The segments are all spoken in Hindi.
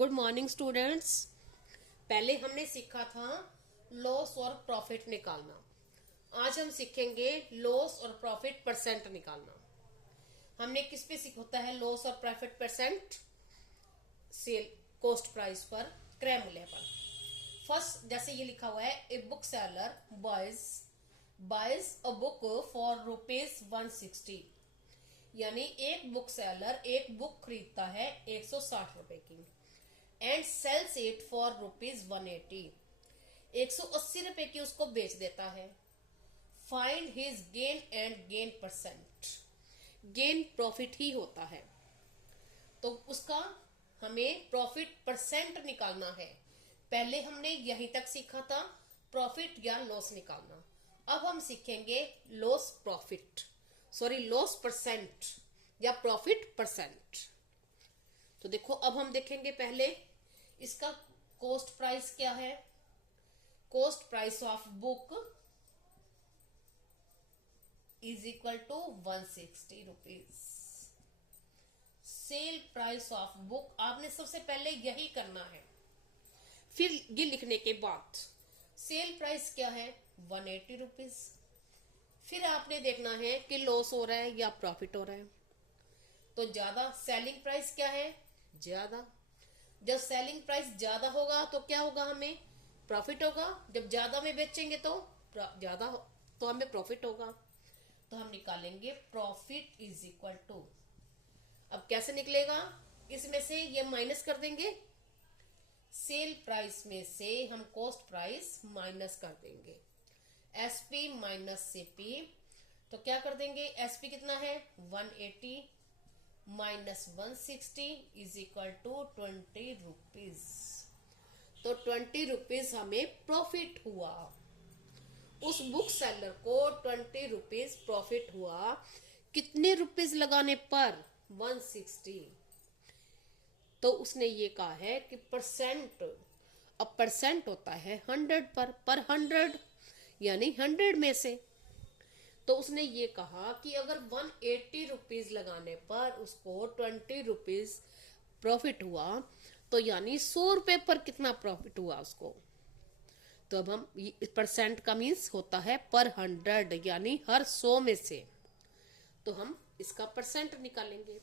Good morning students. पहले हमने सीखा था लॉस और प्रॉफिट निकालना। आज हम सीखेंगे लॉस और प्रॉफिट परसेंट निकालना। हमने किस पे सीखा होता है लॉस और profit percent? Cell cost price पर, क्रय मूल्य पर। फर्स्ट जैसे ये लिखा हुआ है, a book seller buys a book for ₹160, यानी एक बुक सेलर एक बुक खरीदता है 160 रुपए की, एंड सेल्स इट फॉर ₹180, 180 रुपए की उसको बेच देता है। Find his gain and gain percent. Gain profit ही होता है, तो उसका हमें प्रॉफिट परसेंट निकालना है। पहले हमने यहीं तक सीखा था प्रॉफिट या लॉस निकालना। अब हम सीखेंगे लॉस परसेंट या प्रॉफिट परसेंट। तो देखो, अब हम देखेंगे पहले इसका कॉस्ट प्राइस क्या है। Cost price of book is equal to 160 rupees. Sale price of book आपने सबसे पहले यही करना है। फिर ये लिखने के बाद सेल प्राइस क्या है 180 रुपीज। फिर आपने देखना है कि लॉस हो रहा है या प्रॉफिट हो रहा है। तो ज्यादा सेलिंग प्राइस क्या है, ज्यादा। जब सेलिंग प्राइस ज्यादा होगा तो क्या होगा, हमें प्रॉफिट होगा। जब ज्यादा में बेचेंगे तो ज्यादा तो हमें प्रॉफिट होगा। तो हम निकालेंगे प्रॉफिट इज इक्वल टू, अब कैसे निकलेगा, इसमें से ये माइनस कर देंगे। सेल प्राइस में से हम कॉस्ट प्राइस माइनस कर देंगे, एसपी माइनस सीपी। तो क्या कर देंगे, एसपी कितना है 180 minus 160 is equal to 20 rupees. तो 20 रुपीज हमें प्रॉफिट हुआ। उस बुक सेलर को 20 रुपीज प्रॉफिट हुआ। कितने रुपीज लगाने पर, 160। तो उसने ये कहा है कि परसेंट, अब परसेंट होता है 100 पर 100, यानी 100 में से। तो उसने ये कहा कि अगर 180 रुपीज लगाने पर उसको 20 रुपीज प्रॉफिट हुआ, तो यानी 100 रुपए पर कितना प्रॉफिट हुआ उसको। तो अब हम परसेंट का मीन्स होता है पर 100, यानी हर 100 में से। तो हम इसका परसेंट निकालेंगे।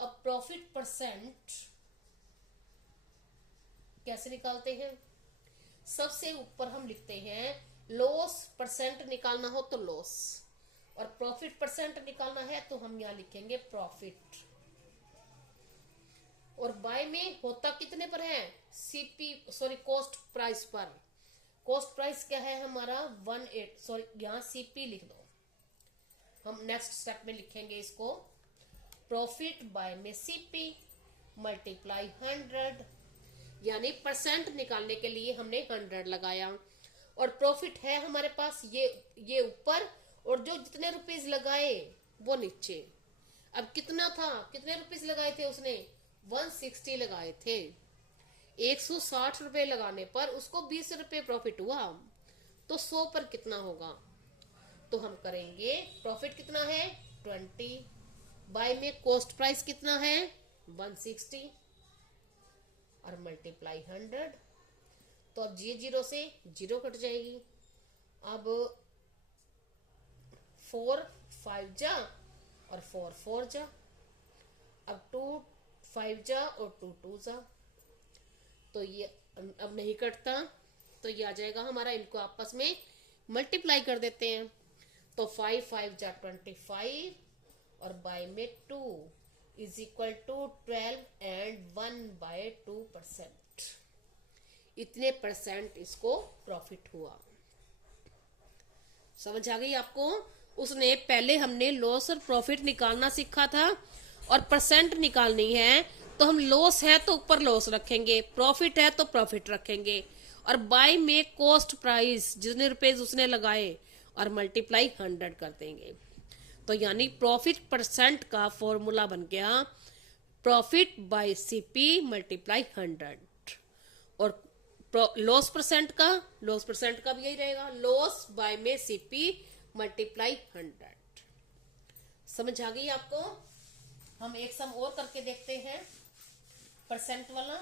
अब प्रॉफिट परसेंट कैसे निकालते हैं, सबसे ऊपर हम लिखते हैं लॉस परसेंट निकालना हो तो लॉस, और प्रॉफिट परसेंट निकालना है तो हम यहां लिखेंगे प्रॉफिट। और बाय में होता कितने पर है, कॉस्ट प्राइस पर। कॉस्ट प्राइस क्या है हमारा 18, यहां सीपी लिख दो। हम नेक्स्ट स्टेप में लिखेंगे इसको, प्रॉफिट बाय में सीपी मल्टीप्लाई 100, यानी परसेंट निकालने के लिए हमने 100 लगाया, और प्रॉफिट है हमारे पास ये ऊपर, और जो जितने रुपीज लगाए वो नीचे। अब कितना था, कितने रुपीज लगाए थे उसने, 160 लगाए थे। 160 रुपए लगाने पर उसको 20 रुपए प्रॉफिट हुआ, तो 100 पर कितना होगा। तो हम करेंगे प्रॉफिट कितना है 20, बाय में कॉस्ट प्राइस कितना है 160, और मल्टीप्लाई 100। तो अब ये 0 से 0 कट जाएगी। अब 4 5 जा और 4 4 जा, अब 2 5 जा और 2 2 जा। तो ये अब नहीं कटता, तो ये आ जाएगा हमारा, इनको आपस में मल्टीप्लाई कर देते हैं। तो 5 5 जा 25, और बाय में 2 इज इक्वल टू 12 एंड 1/2%। इतने परसेंट इसको प्रॉफिट हुआ। समझ आ गई आपको? उसने पहले हमने लॉस और प्रॉफिट निकालना सीखा था, और परसेंट निकालनी है तो हम लॉस है तो ऊपर लॉस रखेंगे, प्रॉफिट है तो प्रॉफिट रखेंगे, और बाय में कॉस्ट प्राइस जितने रुपए उसने लगाए और मल्टीप्लाई 100 कर देंगे। तो यानी प्रॉफिट परसेंट का फॉर्मूला बन गया प्रॉफिट बाय सीपी मल्टीप्लाई 100, और लॉस परसेंट का भी यही रहेगा, लॉस बाय में सीपी मल्टीप्लाई 100। समझ आ गई आपको? हम एक सम और करके देखते हैं परसेंट वाला।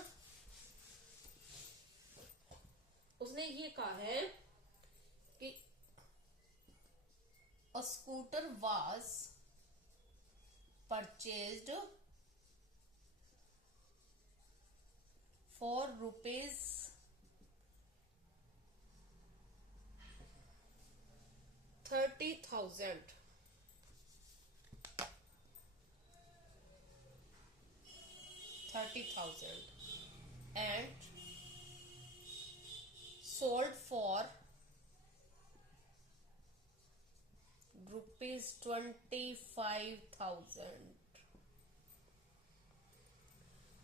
उसने ये कहा है कि a scooter was purchased for rupees 30,000 and sold for rupees 25,000.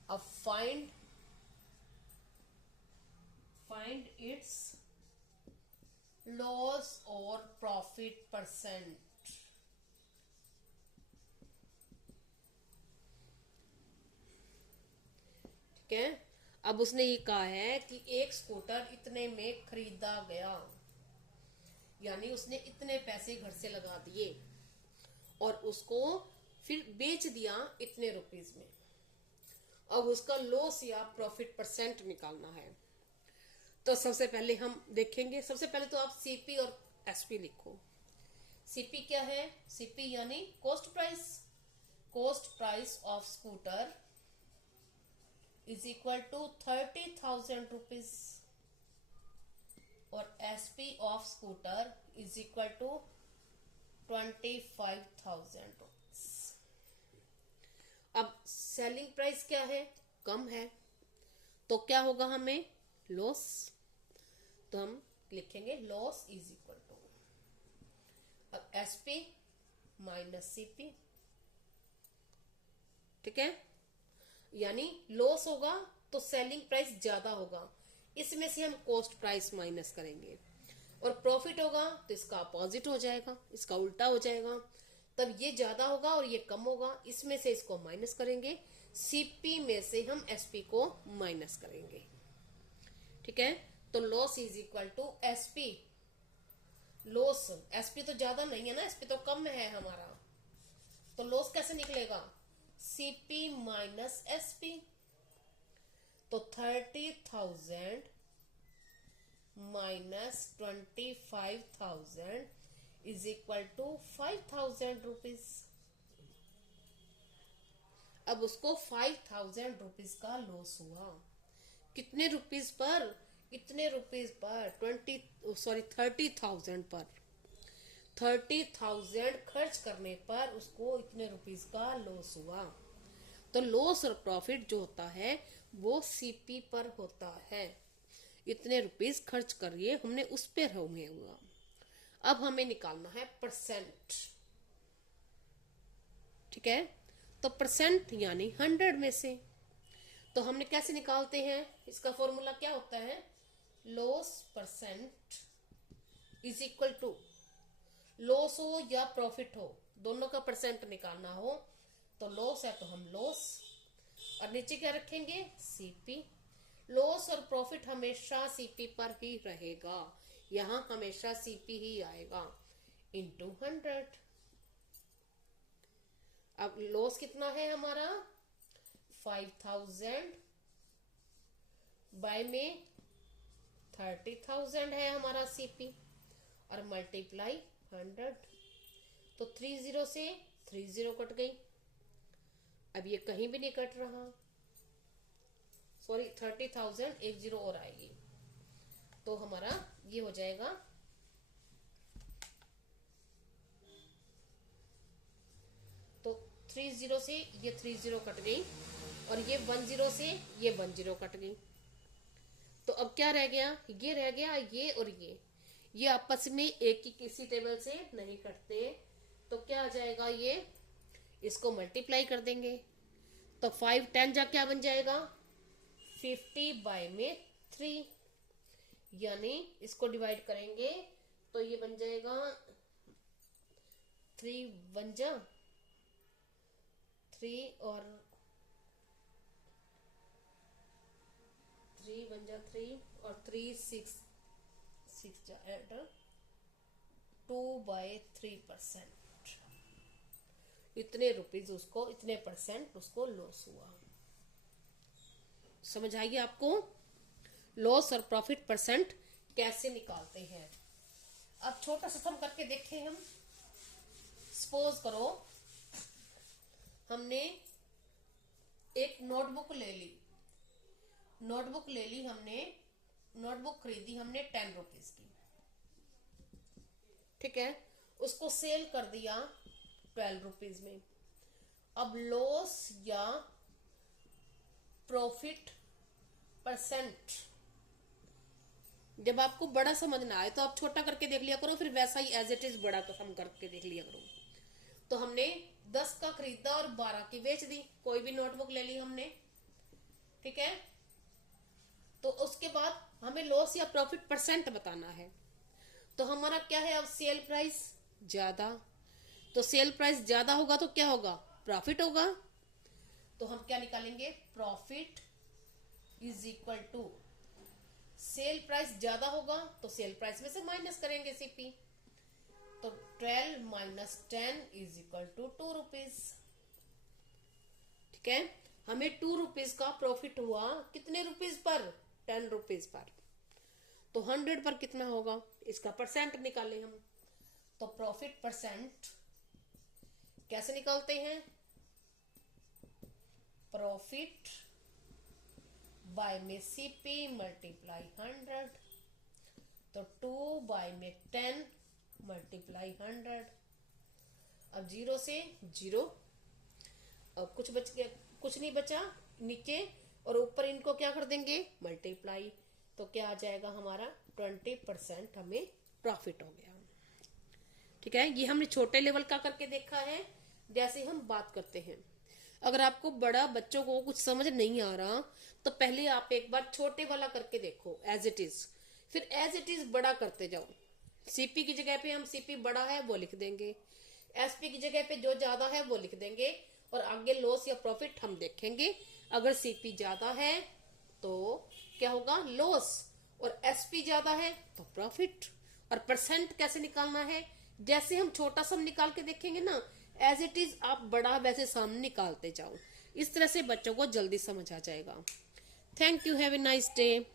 अब find its loss or profit percent. ठीक है। अब उसने ये कहा है कि एक स्कूटर इतने में खरीदा गया, यानी उसने इतने पैसे घर से लगा दिए और उसको फिर बेच दिया इतने रुपीस में। अब उसका लॉस या प्रॉफिट परसेंट निकालना है। तो सबसे पहले हम देखेंगे, सबसे पहले तो आप सीपी और एसपी लिखो। सीपी क्या है? सीपी यानी cost price of scooter is equal to 30,000 rupees और SP of scooter is equal to 25,000 rupees. अब सेलिंग प्राइस क्या है? कम है, तो क्या होगा हमें? लॉस। तो हम लिखेंगे लॉस इज इक्वल टू, अब एसपी माइनस सीपी। ठीक है, यानी लॉस होगा तो सेलिंग प्राइस ज्यादा होगा, इसमें से हम कॉस्ट प्राइस माइनस करेंगे। और प्रॉफिट होगा तो इसका अपोजिट हो जाएगा, इसका उल्टा हो जाएगा, तब ये ज्यादा होगा और ये कम होगा, इसमें से इसको माइनस करेंगे, सीपी में से हम एसपी को माइनस करेंगे। ठीक है, तो loss is equal to SP. Loss, SP तो ज्यादा नहीं है ना, एसपी तो कम है हमारा, तो लॉस कैसे निकलेगा? CP minus SP. तो 30,000 minus 25,000 is equal to 5,000 rupees. अब उसको 5,000 रुपीज का लॉस हुआ। कितने रुपीज पर? इतने रुपीज पर 30,000 पर। 30,000 खर्च करने पर उसको इतने रुपीज का लॉस हुआ। तो लॉस और प्रॉफिट जो होता है वो सीपी पर होता है। इतने रुपीस खर्च करिए हमने, उस पर हुआ। अब हमें निकालना है परसेंट। ठीक है, तो परसेंट यानी 100 में से। तो हमने कैसे निकालते हैं? इसका फॉर्मूला क्या होता है? Loss percent is equal to, loss हो या प्रॉफिट हो, दोनों का परसेंट निकालना हो, तो लॉस है तो हम लॉस, और नीचे क्या रखेंगे? सीपी। लॉस और प्रॉफिट हमेशा सीपी पर ही रहेगा, यहां हमेशा सीपी ही आएगा, इंटू 100। अब लॉस कितना है हमारा? 5,000 बाय में 30,000 है हमारा सीपी, और मल्टीप्लाई 100। तो 30 से 30 कट गई, अब ये कहीं भी नहीं कट रहा, सॉरी 30,000 एक जीरो और आएगी, तो हमारा ये हो जाएगा तो 30 से ये 30 कट गई, और ये 10 से ये 10 कट गई। तो अब क्या रह गया? ये रह गया, ये और ये आपस में एक ही किसी टेबल से नहीं कटते, तो क्या आ जाएगा? ये इसको मल्टीप्लाई कर देंगे, तो 5 10 जा क्या बन जाएगा? 50 बाय में 3, यानी इसको डिवाइड करेंगे तो ये बन जाएगा 3 1 जा 3 और 3 1 जा 3 और 3 6 जा एट 2/3%। इतने रुपीज उसको, इतने परसेंट उसको लॉस हुआ। समझ आइए आपको? लॉस और प्रॉफिट परसेंट कैसे निकालते हैं। अब छोटा सा सम करके देखें हम। सपोज करो हमने एक नोटबुक ले ली, हमने नोटबुक खरीदी हमने 10 रुपीज की, ठीक है। उसको सेल कर दिया 12 रुपीज में। अब लॉस या प्रॉफिट परसेंट, जब आपको बड़ा समझना आए तो आप छोटा करके देख लिया करो, फिर वैसा ही एज इट इज बड़ा सम करके देख लिया करो। तो हमने 10 का खरीदा और 12 की बेच दी, कोई भी नोटबुक ले ली हमने, ठीक है। तो उसके बाद हमें लॉस या प्रॉफिट परसेंट बताना है। तो हमारा क्या है, अब सेल प्राइस ज्यादा, तो सेल प्राइस ज्यादा होगा तो क्या होगा, प्रॉफिट होगा। तो हम क्या निकालेंगे, profit is equal to, sale price ज्यादा होगा तो सेल प्राइस में से माइनस करेंगे सीपी, तो 12 minus 10 is equal to 2 rupees, ठीक है। हमें 2 रुपीज का प्रॉफिट हुआ, कितने रुपीज पर, 10 रुपीज पर। तो 100 पर कितना होगा, इसका परसेंट निकालें हम। तो प्रॉफिट परसेंट कैसे निकालते हैं, प्रॉफिट बाय में सीपी मल्टीप्लाई 100, तो 2 बाय में 10 मल्टीप्लाई 100। अब 0 से 0, अब कुछ बच गया, कुछ नहीं बचा नीचे, और ऊपर इनको क्या कर देंगे, मल्टीप्लाई। तो क्या आ जाएगा हमारा 20% हमें प्रॉफिट हो गया, ठीक है। ये हमने छोटे लेवल का करके देखा है। जैसे हम बात करते हैं, अगर आपको बड़ा बच्चों को कुछ समझ नहीं आ रहा तो पहले आप एक बार छोटे वाला करके देखो एज इट इज, फिर एज इट इज बड़ा करते जाओ। सीपी की जगह पे हम सीपी बड़ा है वो लिख देंगे, एसपी की जगह पे जो ज्यादा है वो लिख देंगे, और आगे लॉस या प्रॉफिट हम देखेंगे। अगर सीपी ज्यादा है तो क्या होगा, लॉस, और एसपी ज्यादा है तो प्रॉफिट। और परसेंट कैसे निकालना है, जैसे हम छोटा सम निकाल के देखेंगे ना, एज इट इज आप बड़ा वैसे सामने निकालते जाओ। इस तरह से बच्चों को जल्दी समझ आ जाएगा। Thank you, have a nice day.